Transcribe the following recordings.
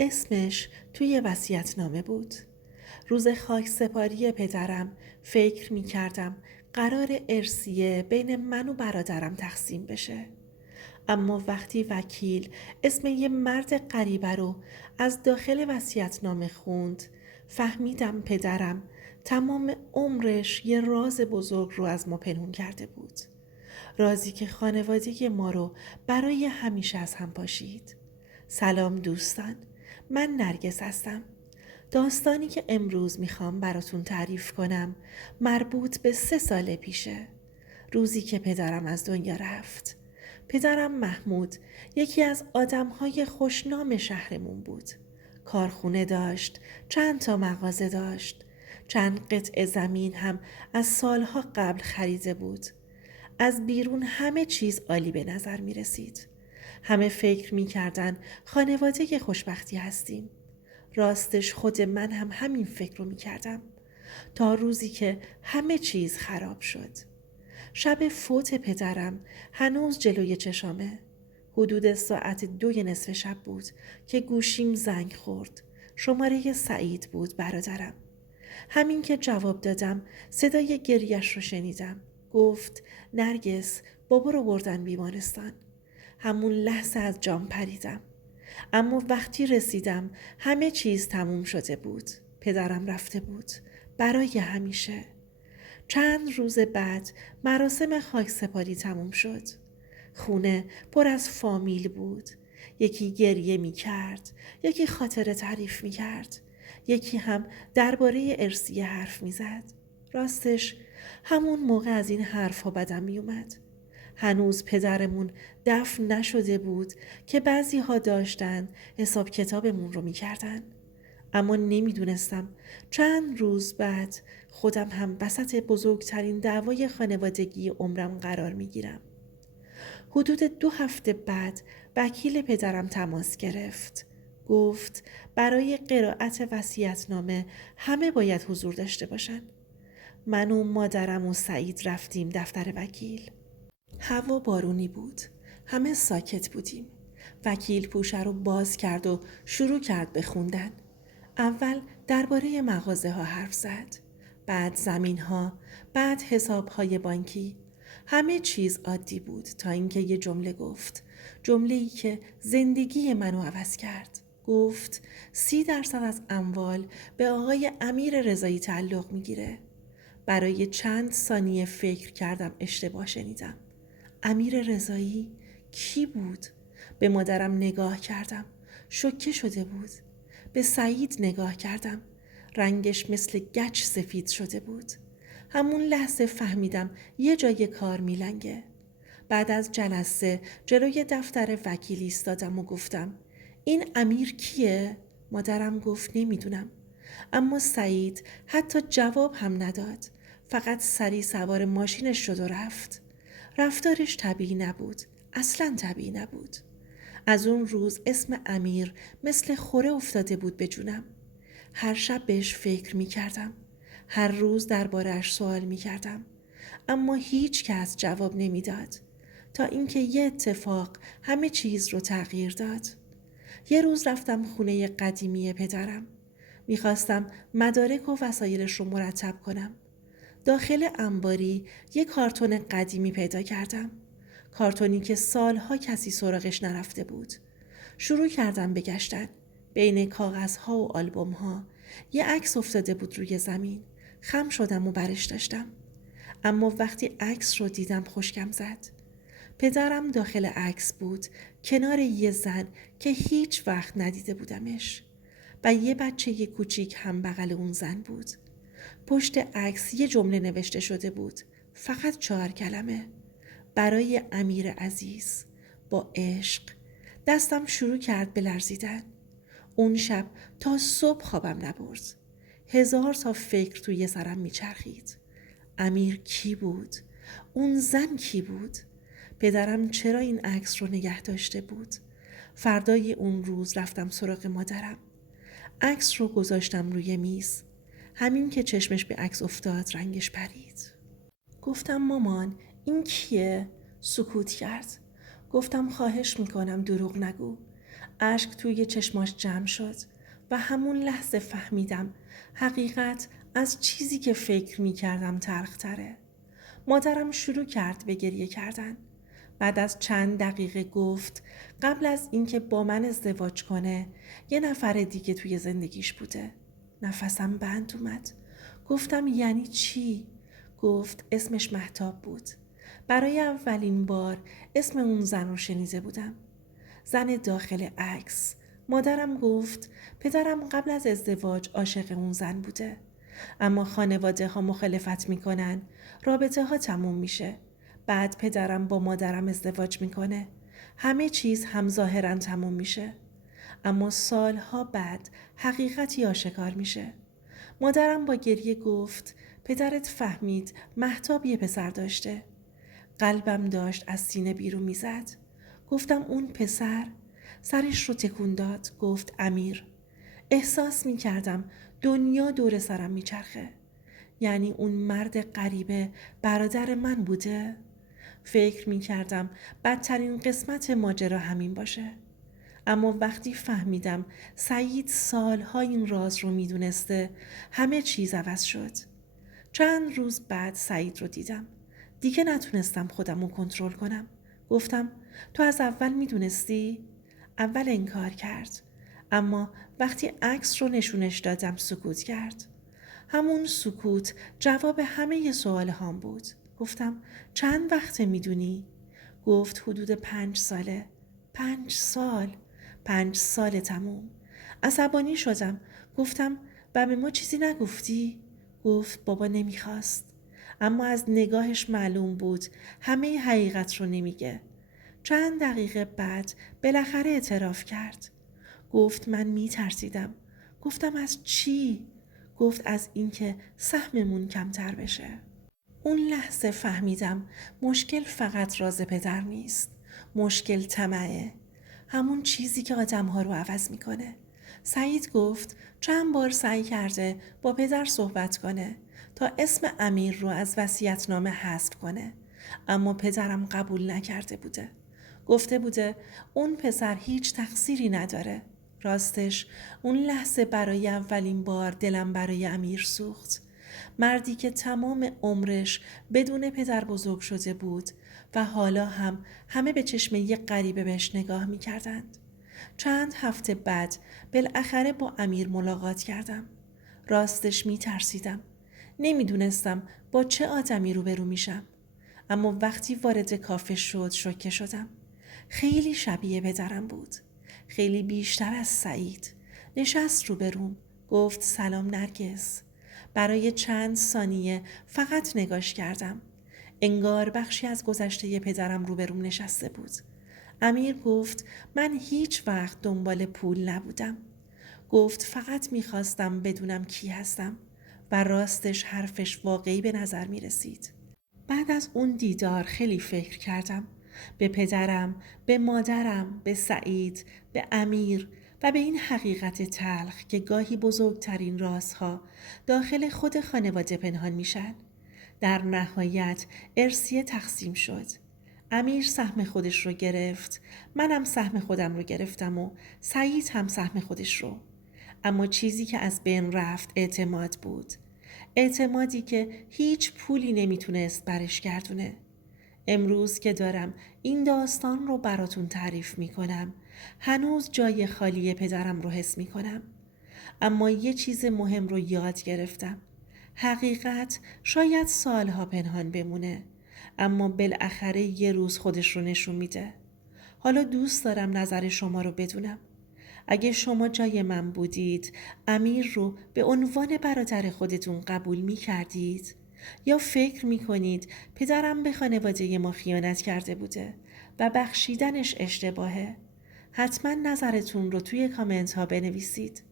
اسمش توی وصیت‌نامه بود. روز خاک سپاری پدرم فکر می کردم قرار ارثیه بین من و برادرم تقسیم بشه. اما وقتی وکیل اسم یه مرد غریبه رو از داخل وصیت‌نامه خوند، فهمیدم پدرم تمام عمرش یه راز بزرگ رو از ما پنهون کرده بود. رازی که خانواده ما رو برای همیشه از هم پاشید. سلام دوستان، من نرگس هستم. داستانی که امروز میخوام براتون تعریف کنم مربوط به 3 سال پیشه. روزی که پدرم از دنیا رفت. پدرم محمود یکی از آدمهای خوشنام شهرمون بود. کارخونه داشت، چند تا مغازه داشت، چند قطعه زمین هم از سالها قبل خریده بود. از بیرون همه چیز عالی به نظر می رسید. همه فکر می کردن خانواده خوشبختی هستیم. راستش خود من هم همین فکر رو می کردم. تا روزی که همه چیز خراب شد. شب فوت پدرم هنوز جلوی چشامه. حدود ساعت 2 نصف شب بود که گوشیم زنگ خورد. شماره سعید بود برادرم. همین که جواب دادم صدای گریش رو شنیدم. گفت نرگس بابا رو بردن بیمارستان. همون لحظه از جام پریدم. اما وقتی رسیدم همه چیز تموم شده بود. پدرم رفته بود. برای همیشه. چند روز بعد مراسم خاکسپاری تموم شد. خونه پر از فامیل بود. یکی گریه می کرد. یکی خاطره تعریف می کرد. یکی هم درباره ارثیه حرف می زد. راستش همون موقع از این حرف ها بدم می اومد. هنوز پدرمون دفن نشده بود که بعضی ها داشتن حساب کتابمون رو می کردن. اما نمیدونستم چند روز بعد خودم هم وسط بزرگترین دعوای خانوادگی عمرم قرار می گیرم. حدود 2 هفته بعد وکیل پدرم تماس گرفت. گفت برای قرائت وصیت‌نامه همه باید حضور داشته باشن. من و مادرم و سعید رفتیم دفتر وکیل. هوا بارونی بود. همه ساکت بودیم. وکیل پوشه رو باز کرد و شروع کرد به خوندن. اول درباره مغازه ها حرف زد. بعد زمین ها. بعد حساب های بانکی. همه چیز عادی بود تا اینکه یه جمله گفت. جمله‌ای که زندگی منو عوض کرد. گفت 30% از اموال به آقای امیر رضایی تعلق میگیره. برای چند ثانیه فکر کردم اشتباه شنیدم. امیر رضایی کی بود؟ به مادرم نگاه کردم. شوکه شده بود. به سعید نگاه کردم. رنگش مثل گچ سفید شده بود. همون لحظه فهمیدم یه جای کار میلنگه. بعد از جلسه جلوی دفتر وکیل ایستادم و گفتم این امیر کیه؟ مادرم گفت نمیدونم. اما سعید حتی جواب هم نداد. فقط سری سوار ماشینش شد و رفت. رفتارش طبیعی نبود. اصلاً طبیعی نبود. از اون روز اسم امیر مثل خوره افتاده بود به جونم. هر شب بهش فکر می کردم. هر روز درباره‌اش سوال می کردم. اما هیچ کس جواب نمی داد. تا اینکه یه اتفاق همه چیز رو تغییر داد. یه روز رفتم خونه قدیمی پدرم. میخواستم مدارک و وسایلش رو مرتب کنم. داخل انباری یه کارتون قدیمی پیدا کردم. کارتونی که سالها کسی سراغش نرفته بود. شروع کردم به گشتن. بین کاغذها و آلبومها یه عکس افتاده بود روی زمین. خم شدم و برش داشتم. اما وقتی عکس رو دیدم خشکم زد. پدرم داخل عکس بود کنار یه زن که هیچ وقت ندیده بودمش و یه بچه کوچیک هم بغل اون زن بود. پشت عکس یه جمله نوشته شده بود. فقط 4 کلمه. برای امیر عزیز. با عشق. دستم شروع کرد به لرزیدن. اون شب تا صبح خوابم نبرد. 1000 تا فکر توی سرم میچرخید. امیر کی بود؟ اون زن کی بود؟ پدرم چرا این عکس رو نگه داشته بود؟ فردای اون روز رفتم سراغ مادرم. عکس رو گذاشتم روی میز. همین که چشمش به عکس افتاد رنگش پرید. گفتم مامان این کیه؟ سکوت کرد. گفتم خواهش میکنم دروغ نگو. اشک توی چشماش جمع شد و همون لحظه فهمیدم حقیقت از چیزی که فکر می کردم تلختره. مادرم شروع کرد به گریه کردن. بعد از چند دقیقه گفت قبل از اینکه با من ازدواج کنه یه نفر دیگه توی زندگیش بوده. نفسم بند اومد. گفتم یعنی چی؟ گفت اسمش مهتاب بود. برای اولین بار اسم اون زن رو شنیده بودم. زن داخل عکس. مادرم گفت پدرم قبل از ازدواج عاشق اون زن بوده. اما خانواده ها مخالفت میکنن. رابطه ها تموم میشه. بعد پدرم با مادرم ازدواج میکنه. همه چیز هم ظاهراً تموم میشه. اما سالها بعد حقیقتی آشکار میشه. مادرم با گریه گفت پدرت فهمید مهتاب یه پسر داشته. قلبم داشت از سینه بیرون میزد. گفتم اون پسر؟ سرش رو تکون داد. گفت امیر. احساس میکردم دنیا دور سرم میچرخه. یعنی اون مرد غریبه برادر من بوده؟ فکر میکردم بدترین قسمت ماجرا همین باشه. اما وقتی فهمیدم سعید سالها این راز رو میدونسته همه چیز عوض شد. چند روز بعد سعید رو دیدم. دیگه نتونستم خودم رو کنترل کنم. گفتم تو از اول میدونستی؟ اول انکار کرد. اما وقتی عکس رو نشونش دادم سکوت کرد. همون سکوت جواب همه سوال هام بود. گفتم چند وقته میدونی؟ گفت حدود 5 ساله. 5 سال. 5 سال تموم. عصبانی شدم. گفتم و به ما چیزی نگفتی؟ گفت بابا نمیخواست. اما از نگاهش معلوم بود همه حقیقت رو نمیگه. چند دقیقه بعد بالاخره اعتراف کرد. گفت من میترسیدم. گفتم از چی؟ گفت از اینکه سهممون کمتر بشه. اون لحظه فهمیدم مشکل فقط راز پدر نیست. مشکل طمعه. همون چیزی که آدم‌ها رو عوض میکنه. سعید گفت چند بار سعی کرده با پدر صحبت کنه تا اسم امیر رو از وصیت‌نامه حذف کنه. اما پدرم قبول نکرده بوده. گفته بوده اون پسر هیچ تقصیری نداره. راستش اون لحظه برای اولین بار دلم برای امیر سوخت. مردی که تمام عمرش بدون پدر بزرگ شده بود و حالا هم همه به چشم یک غریبه بهش نگاه می کردند. چند هفته بعد بالاخره با امیر ملاقات کردم. راستش می ترسیدم. نمیدونستم با چه آدمی روبرو میشم. اما وقتی وارد کافه شد شوکه شدم. خیلی شبیه پدرم بود. خیلی بیشتر از سعید. نشست روبروم. گفت سلام نرگس. برای چند ثانیه فقط نگاش کردم. انگار بخشی از گذشته پدرم روبروم نشسته بود. امیر گفت من هیچ وقت دنبال پول نبودم. گفت فقط میخواستم بدونم کی هستم و راستش حرفش واقعی به نظر میرسید. بعد از اون دیدار خیلی فکر کردم. به پدرم، به مادرم، به سعید، به امیر و به این حقیقت تلخ که گاهی بزرگترین رازها داخل خود خانواده پنهان میشن. در نهایت ارثیه تقسیم شد. امیر سهم خودش رو گرفت. منم سهم خودم رو گرفتم و سعید هم سهم خودش رو. اما چیزی که از بین رفت اعتماد بود. اعتمادی که هیچ پولی نمیتونست برش گردونه. امروز که دارم این داستان رو براتون تعریف میکنم هنوز جای خالی پدرم رو حس میکنم. اما یه چیز مهم رو یاد گرفتم. حقیقت شاید سالها پنهان بمونه اما بالاخره یه روز خودش رو نشون میده. حالا دوست دارم نظر شما رو بدونم. اگه شما جای من بودید امیر رو به عنوان برادر خودتون قبول می کردید؟ یا فکر می کنید پدرم به خانواده ما خیانت کرده بوده و بخشیدنش اشتباهه؟ حتما نظرتون رو توی کامنت ها بنویسید.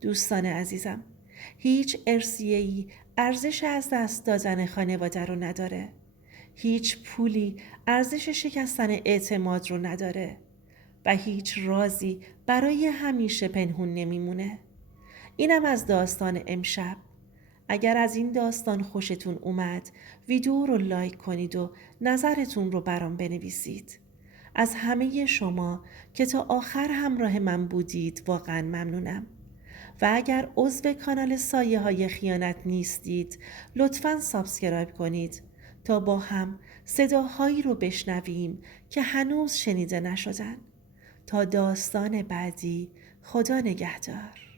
دوستان عزیزم، هیچ ارثیه‌ای ارزش از دست دادن خانواده رو نداره. هیچ پولی ارزش شکستن اعتماد رو نداره. و هیچ رازی برای همیشه پنهون نمیمونه. اینم از داستان امشب. اگر از این داستان خوشتون اومد ویدیو رو لایک کنید و نظرتون رو برام بنویسید. از همه شما که تا آخر همراه من بودید واقعا ممنونم. و اگر عضو کانال سایه های خیانت نیستید لطفاً سابسکرایب کنید تا با هم صداهایی رو بشنویم که هنوز شنیده نشدن. تا داستان بعدی، خدا نگهدار.